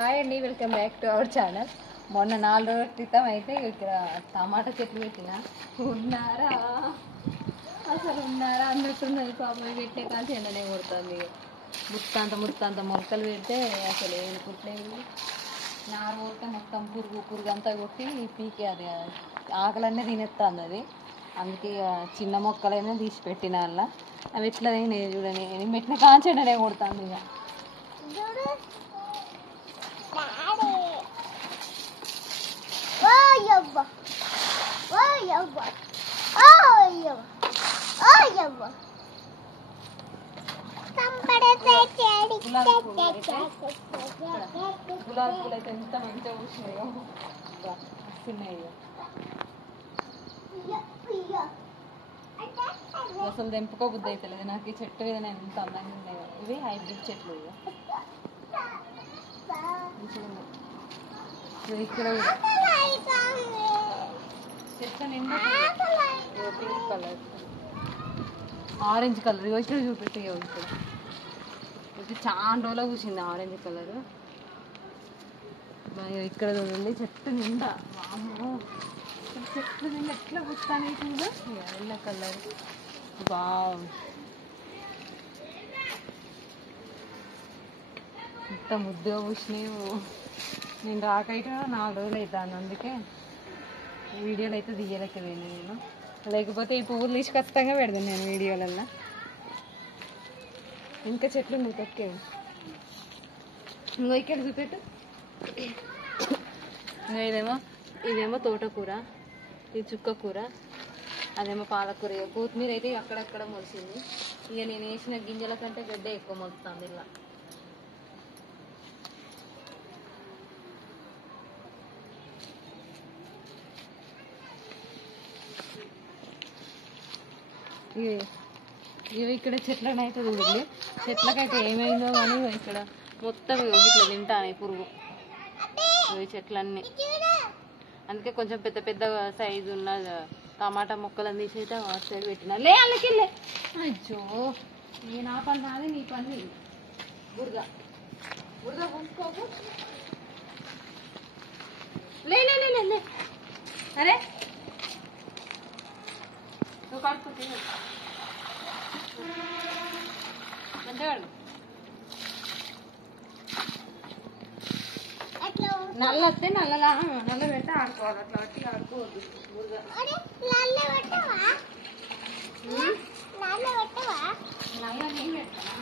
Hi అండి, welcome back to our channel. మొన్న 4 రోజుల క్రితం అయితే ఇక్కడ టమాటా చెట్లు పెట్టిన ఉన్నారా అన్నట్టున్నది. పాపం పెట్టే కాల్చి ఎండనే కొడుతుంది. ముత్తంత మొలకలు పెడితే అసలు ఏమి కుట్టలేదు. నారు పోతే మొత్తం పురుగు అంతా కొట్టి పీకి అది ఆకలన్నీ తినేస్తుంది. అది అందుకే చిన్న మొక్కలైనా తీసి పెట్టిన అలా అవి ఎట్లా నేను చూడని నేను పెట్టిన కాల్చి ఎండనే కొడుతుంది. గులాబీ పూలు అయితే ఎంత మంచిగా పూసినాయో వస్తున్నాయి. అసలు తెంపుకో బుద్ధి అవుతలేదు నాకు. ఈ చెట్టు మీద ఎంత అందంగా ఉన్నాయో. ఇవి హైబ్రిడ్ చెట్లు. ఇక్కడ చెట్ల నిండా పింక్ కలర్, ఆరెంజ్ కలర్. ఇవి ఇక్కడ చూపెట్టి ఇక్కడ ఇది చాలా రోజులు కూర్చుంది ఆరెంజ్ కలర్. ఇక్కడ చూడండి చెట్టు నిండా. చెట్టు నిండా ఎట్లా కూర్చుని చూడ ఎల్లో కలర్ బాగుంది. ఇంత ముద్దుగా కూర్చున్నాయి. నేను రాకైతే 4 రోజులు అవుతాను. అందుకే వీడియోలు అయితే తీయలేకపోయింది నేను. లేకపోతే ఈ పువ్వులు తీసి ఖచ్చితంగా పెడతాను నేను వీడియోలల్లో. ఇంకా చెట్లు నువ్వు తొక్కేవు. ఇంకో ఇక్కడ చూపెట్టు. ఇంకా ఇదేమో తోటకూర, ఇది చుక్కకూర, అదేమో పాలకూర. కొత్తిమీర అయితే అక్కడక్కడ మొలిసింది. ఇక నేను వేసిన గింజల కంటే గడ్డ ఎక్కువ మొలుస్తుంది ఇలా. ఇవి ఇక్కడ చెట్లను అయితే చూడండి. చెట్లకైతే ఏమైందో కానీ ఇక్కడ మొత్తం ఇట్లా తింటానే పురుగు ఇవి చెట్లన్నీ. అందుకే కొంచెం పెద్ద పెద్ద సైజు ఉన్న టమాటా మొక్కలను తీసి అయితే వాటి సైడ్ పెట్టినా. అల్లకెళ్ళే అయ్యో, నేను ఆ పని నాది, నీ పని బురద పూసుకోకు. లే అరే నువ్వు కడుపుతే అంతేవాడు. నల్ల వస్తే నల్ల పెడితే ఆడుకోవాలి. అట్లా బట్టి ఆడుకోవద్దు. నల్ల నేను పెడతాను.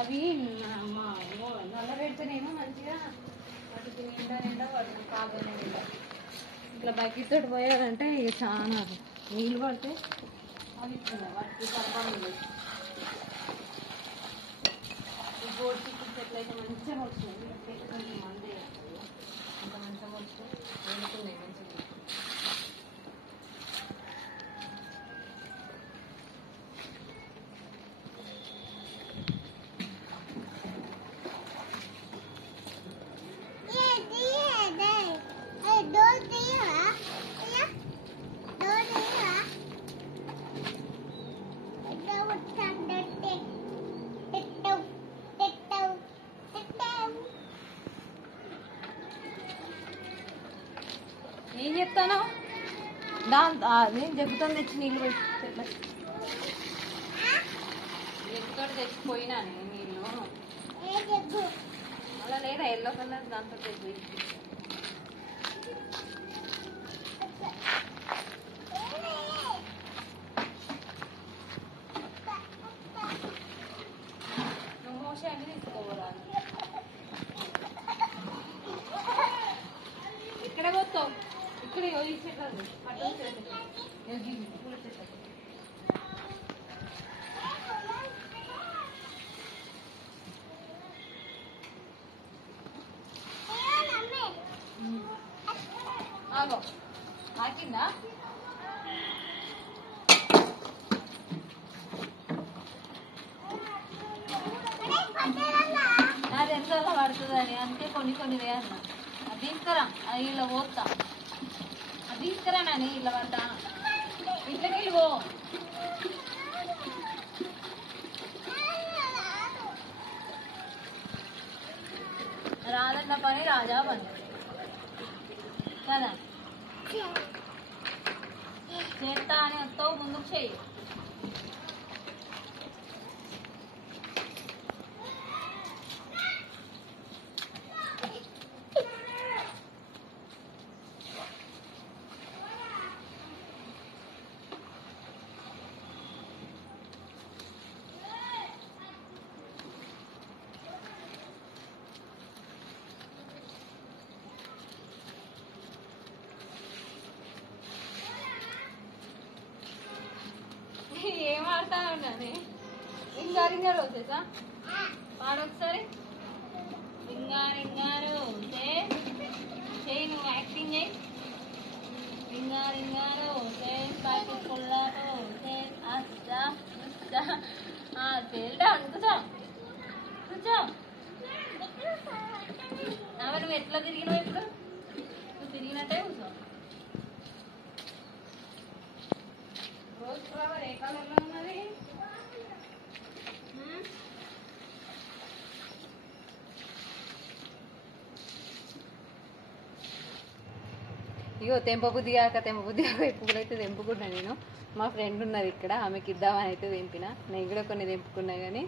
అవి నల్ల పెడితేనేమో మంచిగా వాటికి నిండా వాటికి కాగానే ఇట్లా బకెట్ తోటి పోయారంటే ఇక చాలా నీళ్ళు పడితే అవి వాటికి సరిపడదు. గోడు చిక్కుడు చెట్లు అయితే మంచిగా వచ్చినాయి. కొంచెం మంది అంత మంచిగా వచ్చి వెళ్తున్నాయి మంచిగా. ఏం చెప్తాను నేను జగ్గుతో తెచ్చి నీళ్ళు పెట్టి జగ్గుతో తెచ్చిపోయినా నేను నీళ్ళు. అలా లేదా ఎల్లో కలర్ దాంతో తెచ్చి నువ్వు మోసే అన్ని తీసుకోవాలి. ఇక్కడ పోతావు. ఇక్కడ ఈ చెట్లు అడ్డు పూల చెట్లు. ఆగో ఆకిందా. పడుతుందని అందుకే కొన్ని కొన్ని వేయన్నా. అది తీసుకురా, అది ఇలా పోతా, అది తీసుకురా నాని, ఇలా పడతా ఇంట్లోకి వెళ్ళి పో. రాదన్న పని రాజా పని కదా. చేస్తా అని వస్తావు, ముందుకు చెయ్యి. ఏం ఆడుతా ఉన్నాను ఇంకా రింగారు వచ్చేసా పాడొకసారి. రింగారు చేయి, నువ్వు యాక్టింగ్ చేయి. రింగారు ప్యాకెట్ పుల్లాతో తేలిడా కూర్చో కూర్చో. నువ్వు ఎట్లా తిరిగినావు ఇప్పుడు? నువ్వు తిరిగినట్టే కూర్చో. రోజ్ ఫ్లవర్ ఏ కలర్లో ఉన్నది? ఇగో తెంపబుద్ధి కాక పువ్వులైతే తెంపుకున్నా నేను. మా ఫ్రెండ్ ఉన్నది ఇక్కడ, ఆమెకి ఇద్దామని అయితే తెంపిన. నేను కూడా కొన్ని తెంపుకున్నా. కానీ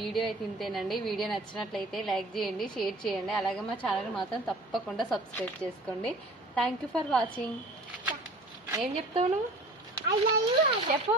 వీడియో అయితే ఇంతేనండి. వీడియో నచ్చినట్లయితే లైక్ చేయండి, షేర్ చేయండి. అలాగే మా ఛానల్ మాత్రం తప్పకుండా సబ్స్క్రైబ్ చేసుకోండి. Thank you for watching. ఏం చెప్తావు నువ్వు? చెప్పు.